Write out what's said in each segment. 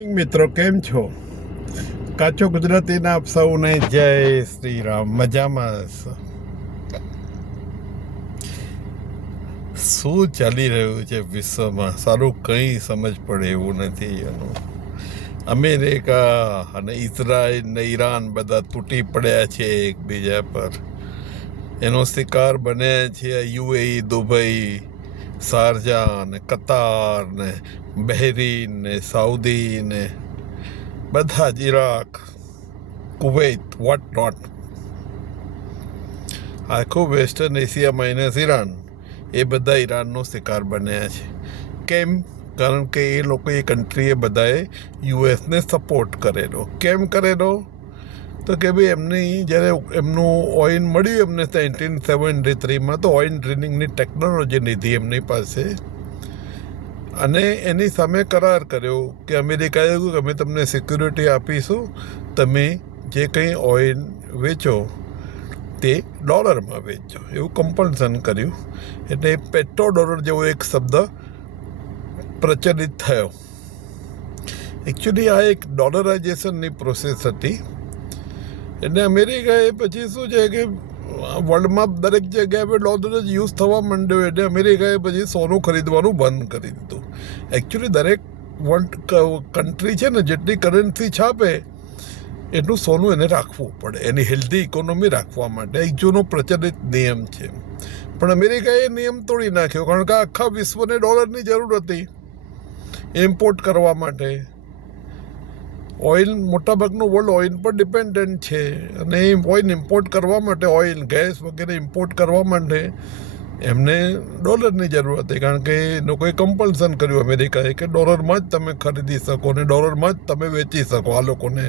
મિત્રો કેમ છો? કાચો ગુજરાતીના આપ સૌને જય શ્રી રામ. મજામાં શું ચાલી રહ્યું છે વિશ્વમાં? સારું કંઈ સમજ પડે એવું નથી. એનું અમેરિકા અને ઇઝરાયલ ને ઈરાન બધા તૂટી પડ્યા છે એકબીજા પર. એનો શિકાર બન્યા છે યુએઈ, દુબઈ, શારજા ને કતાર ને બહેરીન ને સાઉદી ને બધા જ, ઈરાક, કુવૈત, વોટ નોટ. આખું વેસ્ટર્ન એશિયા માઇનસ ઈરાન, એ બધા ઈરાનનો શિકાર બન્યા છે. કેમ? કારણ કે એ લોકો, એ કન્ટ્રીએ બધાએ યુએસને સપોર્ટ કરેલો. કેમ કરેલો? તો કે ભાઈ એમની જ્યારે એમનું ઓઇલ મળ્યું એમને 1973માં, તો ઓઇલ ડ્રિલિંગની ટેકનોલોજી લીધી એમની પાસે અને એની સામે કરાર કર્યો કે અમેરિકાએ કહ્યું કે અમે તમને સિક્યુરિટી આપીશું, તમે જે કંઈ ઓઇલ વેચો તે ડોલરમાં વેચજો, એવું કમ્પલ્સન કર્યું. એટલે પેટ્રો ડોલર જેવો એક શબ્દ પ્રચલિત થયો. એકચ્યુઅલી આ એક ડોલરાઇઝેશનની પ્રોસેસ હતી. એટલે અમેરિકાએ પછી શું છે કે વર્લ્ડમાં દરેક જગ્યાએ ડોલર જ યુઝ થવા માંડ્યો. એટલે અમેરિકાએ પછી સોનું ખરીદવાનું બંધ કરી દીધું. એકચ્યુઅલી દરેક વર્લ્ડ કન્ટ્રી છે ને, જેટલી કરન્સી છાપે એટલું સોનું એને રાખવું પડે, એની હેલ્ધી ઇકોનોમી રાખવા માટે. એક જૂનો પ્રચલિત નિયમ છે. પણ અમેરિકાએ એ નિયમ તોડી નાખ્યો, કારણ કે આખા વિશ્વને ડોલરની જરૂર હતી ઇમ્પોર્ટ કરવા માટે. ઓઇલ, મોટાભાગનું વર્લ્ડ ઓઇલ પર ડિપેન્ડન્ટ છે અને ઓઇલ ઇમ્પોર્ટ કરવા માટે, ઓઇલ, ગેસ વગેરે ઇમ્પોર્ટ કરવા માટે એમને ડોલરની જરૂર હતી. કારણ કે એ લોકોએ કમ્પલ્સન કર્યું અમેરિકાએ કે ડોલરમાં જ તમે ખરીદી શકો ને ડોલરમાં જ તમે વેચી શકો આ લોકોને.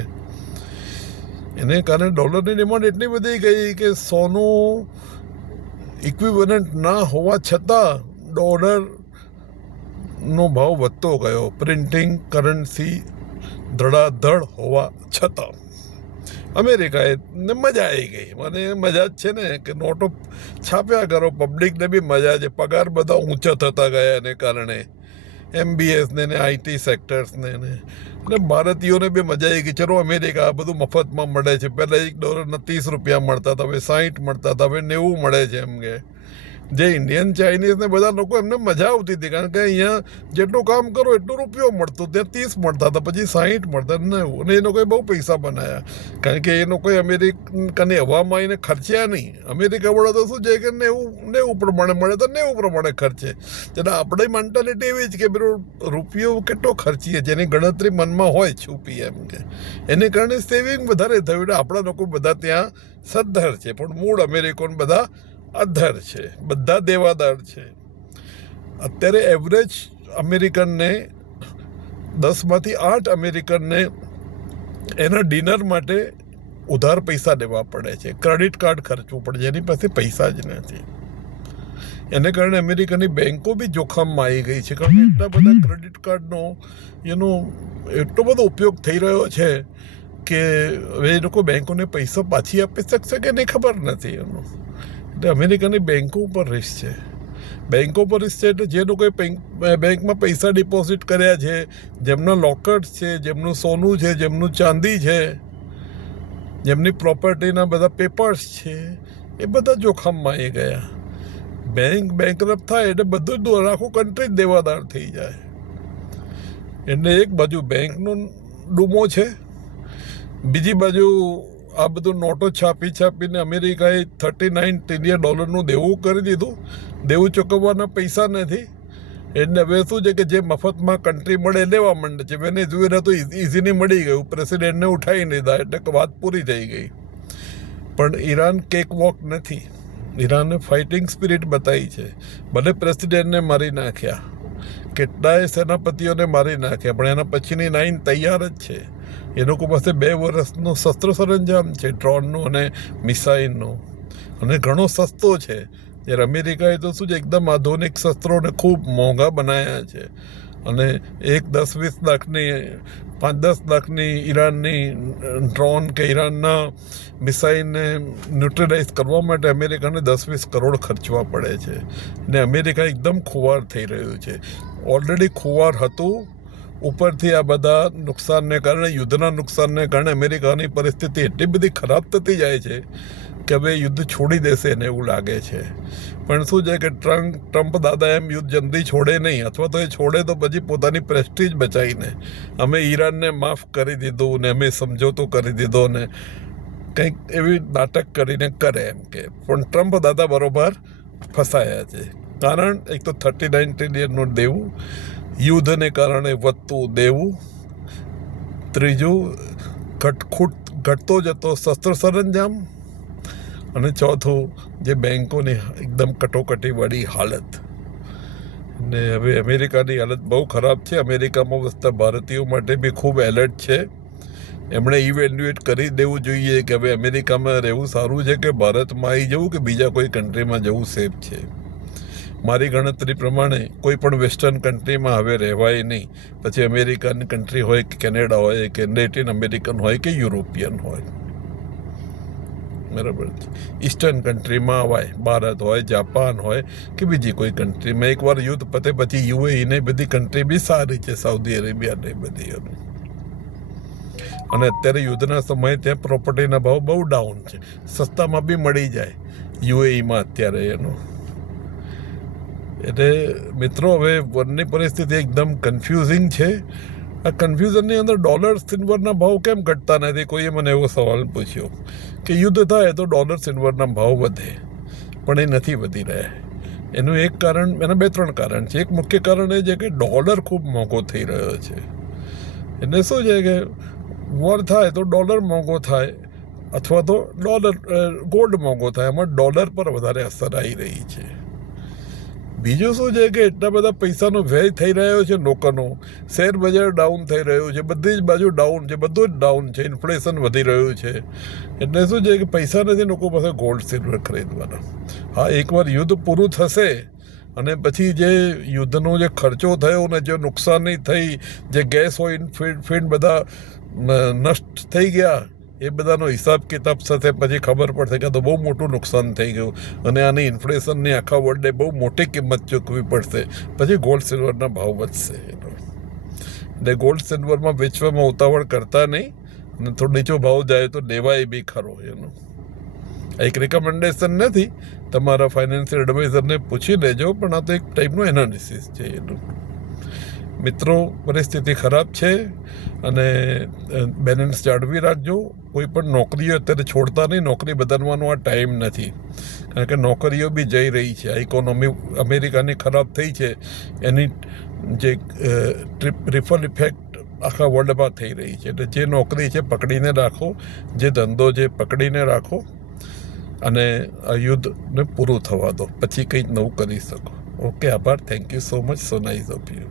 એને કારણે ડોલરની ડિમાન્ડ એટલી વધી ગઈ કે સોનું ઇક્વિવેલન્ટ ના હોવા છતાં ડોલરનો ભાવ વધતો ગયો, પ્રિન્ટિંગ કરન્સી ધડાધડ હોવા છતાં. અમેરિકાએ ને મજા આવી ગઈ. મને મજા જ છે ને કે નોટો છાપ્યા કરો, પબ્લિકને બી મજા છે. પગાર બધા ઊંચા થતા ગયા એને કારણે, MBSને ને IT સેક્ટર્સને ને. એટલે ભારતીયોને બી મજા આવી ગઈ. ચલો અમેરિકા આ બધું મફતમાં મળે છે. પહેલાં $1 30 મળતા હતા, હવે 60 મળતા હતા, હવે 90 મળે છે. એમ કે જે ઇન્ડિયન, ચાઇનીઝ ને બધા લોકો, એમને મજા આવતી હતી. કારણ કે અહીંયા જેટલું કામ કરો એટલું રૂપિયો મળતો. ત્યાં 30 મળતા હતા, પછી 60 મળતા, 90. અને એ લોકોએ બહુ પૈસા બનાવ્યા. કારણ કે એ લોકોએ અમેરિકનની હવામાં એને ખર્ચ્યા નહીં. અમેરિકાવાળા તો શું છે કે 90 પ્રમાણે મળે તો 90 પ્રમાણે ખર્ચે. એટલે આપણી મેન્ટાલિટી એવી જ કે પેલો રૂપિયો કેટલો ખર્ચીએ, જેની ગણતરી મનમાં હોય છુપી. એમ કે એને કારણે સેવિંગ વધારે થયું. એટલે આપણા લોકો બધા ત્યાં સદ્ધર છે, પણ મૂળ અમેરિકન બધા અધર છે, બધા દેવાદાર છે. અત્યારે એવરેજ અમેરિકનને 10માંથી 8 અમેરિકનને એના ડિનર માટે ઉધાર પૈસા દેવા પડે છે, ક્રેડિટ કાર્ડ ખર્ચવું પડે, જેની પાસે પૈસા જ નથી. એને કારણે અમેરિકાની બેન્કો બી જોખમમાં આવી ગઈ છે. કારણ કે એટલા બધા ક્રેડિટ કાર્ડનો એટલો બધો ઉપયોગ થઈ રહ્યો છે કે હવે એ લોકો બેન્કોને પૈસા પાછી આપી શકશે કે નહીં ખબર નથી એનું. એટલે અમેરિકાની બેન્કો ઉપર રિસ્ક છે. બેન્કો પર રિસ્ક છે એટલે જે લોકોએ બેંકમાં પૈસા ડિપોઝિટ કર્યા છે, જેમના લોકર્સ છે, જેમનું સોનું છે, જેમનું ચાંદી છે, જેમની પ્રોપર્ટીના બધા પેપર્સ છે, એ બધા જોખમમાં આવી ગયા. બેંક બેંકરપ્ટ થાય એટલે બધું જ આખું કન્ટ્રી જ દેવાદાર થઈ જાય. એટલે એક બાજુ બેંકનો ડૂમો છે, બીજી બાજુ આ બધું નોટો છાપીને અમેરિકાએ $39 ટ્રિલિયન દેવું કરી દીધું. દેવું ચૂકવવાના પૈસા નથી. એટલે હવે શું છે કે જે મફતમાં કન્ટ્રી મળે લેવા માંડે છે. વેનેઝુએલા તો ઇઝીલી મળી ગયું, પ્રેસિડેન્ટને ઉઠાવી લીધા, એટલે વાત પૂરી થઈ ગઈ. પણ ઈરાન કેક વોક નથી. ઈરાને ફાઇટિંગ સ્પિરિટ બતાવી છે. ભલે પ્રેસિડેન્ટને મારી નાખ્યા, કેટલાય સેનાપતિઓને મારી નાખ્યા, પણ એના પછીની લાઈન તૈયાર જ છે. એ લોકો પાસે 2 વર્ષનો શસ્ત્ર સરંજામ છે, ડ્રોનનો અને મિસાઇલનો, અને ઘણો સસ્તો છે. જ્યારે અમેરિકાએ તો શું છે, એકદમ આધુનિક શસ્ત્રોને ખૂબ મોંઘા બનાવ્યા છે. અને 10-20 લાખની, 5-10 લાખની ઈરાનની ડ્રોન કે ઈરાનના મિસાઇલને ન્યુટ્રલાઇઝ કરવા માટે અમેરિકાને 10-20 કરોડ ખર્ચવા પડે છે. અને અમેરિકા એકદમ ખુવાર થઈ રહ્યું છે. ઓલરેડી ખુવાર હતું, ઉપરથી આ બધા નુકસાનને કારણે, યુદ્ધના નુકસાનને કારણે અમેરિકાની પરિસ્થિતિ એટલી બધી ખરાબ થતી જાય છે કે હવે યુદ્ધ છોડી દેશે એને એવું લાગે છે. પણ શું છે કે ટ્રમ્પ દાદા એમ યુદ્ધ જલ્દી છોડે નહીં, અથવા તો એ છોડે તો પછી પોતાની પ્રેસ્ટીજ બચાવીને અમે ઈરાનને માફ કરી દીધું ને અમે સમજોતો કરી દીધો ને કંઈક એવી નાટક કરીને કરે એમ કે. પણ ટ્રમ્પ દાદા બરોબર ફસાયા છે. કારણ એક તો 39 ટ્રિલિયનનું દેવું, યુદ્ધને કારણે વધતું દેવું, ત્રીજું ઘટતો જતો શસ્ત્ર સરંજામ, અને ચોથું જે બેંકોની એકદમ કટોકટીવાળી હાલત. ને હવે અમેરિકાની હાલત બહુ ખરાબ છે. અમેરિકામાં વસતા ભારતીયો માટે બી ખૂબ એલર્ટ છે. એમણે ઇવેલ્યુએટ કરી દેવું જોઈએ કે હવે અમેરિકામાં રહેવું સારું છે કે ભારતમાં આવી જવું કે બીજા કોઈ કન્ટ્રીમાં જવું સેફ છે. મારી ગણતરી પ્રમાણે કોઈ પણ વેસ્ટર્ન કન્ટ્રીમાં હવે રહેવાય નહીં. પછી અમેરિકન કન્ટ્રી હોય કે કેનેડા હોય કે લેટિન અમેરિકન હોય કે યુરોપિયન હોય, બરાબર છે. ઈસ્ટર્ન કન્ટ્રીમાં અવાય, ભારત હોય, જાપાન હોય કે બીજી કોઈ કન્ટ્રીમાં. એકવાર યુદ્ધ પતે પછી યુએઈને બધી કન્ટ્રી બી સારી છે, સાઉદી અરેબિયા ને બધી. અને અત્યારે યુદ્ધના સમયે ત્યાં પ્રોપર્ટીના ભાવ બહુ ડાઉન છે, સસ્તામાં બી મળી જાય યુએઈમાં અત્યારે એનું. એટલે મિત્રો હવે વર્લ્ડની પરિસ્થિતિ એકદમ કન્ફ્યુઝિંગ છે. આ કન્ફ્યુઝનની અંદર ડોલર સિલ્વરના ભાવ કેમ ઘટતા નથી? કોઈએ મને એવો સવાલ પૂછ્યો કે યુદ્ધ થાય તો ડોલર સિલ્વરના ભાવ વધે, પણ એ નથી વધી રહ્યા. એનું એક કારણ, એના 2-3 કારણ છે. એક મુખ્ય કારણ એ છે કે ડોલર ખૂબ મોંઘો થઈ રહ્યો છે. એટલે શું છે કે વોર થાય તો ડોલર મોંઘો થાય, અથવા તો ગોલ્ડ મોંઘો થાય. એમાં ડોલર પર વધારે અસર આવી રહી છે. બીજું શું છે કે એટલા બધા પૈસાનો વ્યય થઈ રહ્યો છે લોકોનો, શેર બજાર ડાઉન થઈ રહ્યું છે, બધી જ બાજુ ડાઉન છે, બધું જ ડાઉન છે, ઇન્ફ્લેશન વધી રહ્યું છે. એટલે શું છે કે પૈસા નથી લોકો પાસે ગોલ્ડ સિલ્વર ખરીદવાના. હા, એકવાર યુદ્ધ પૂરું થશે અને પછી જે યુદ્ધનો જે ખર્ચો થયો ને જે નુકસાની થઈ, જે ગેસ ઓઇલ ફીડ બધા નષ્ટ થઈ ગયા, એ બધાનો હિસાબ કિતાબ સાથે પછી ખબર પડશે કે તો બહુ મોટું નુકસાન થઈ ગયું અને આની ઇન્ફ્લેશનની આખા વર્લ્ડે બહુ મોટી કિંમત ચૂકવી પડશે. પછી ગોલ્ડ સિલ્વરના ભાવ વધશે. એટલે ગોલ્ડ સિલ્વરમાં વેચવામાં ઉતાવળ કરતા નહીં, અને થોડો નીચો ભાવ જાય તો લેવાય બી ખરો. એનું એક રિકમેન્ડેશન નથી, તમારા ફાઇનાન્શિયલ એડવાઇઝરને પૂછી લેજો, પણ આ તો એક ટાઈપનું એનાલિસિસ છે એનું. મિત્રો, પરિસ્થિતિ ખરાબ છે અને બેલેન્સ જાળવી રાખજો. કોઈ પણ નોકરીઓ અત્યારે છોડતા નહીં. નોકરી બદલવાનો આ ટાઈમ નથી, કારણ કે નોકરીઓ બી જઈ રહી છે. આ ઇકોનોમી અમેરિકાની ખરાબ થઈ છે, એની જે રિફલ ઇફેક્ટ આખા વર્લ્ડમાં થઈ રહી છે. એટલે જે નોકરી છે પકડીને રાખો, જે ધંધો છે પકડીને રાખો, અને આ યુદ્ધને પૂરું થવા દો, પછી કંઈક નવું કરી શકો. ઓકે, આભાર. Thank you so much. So nice of you.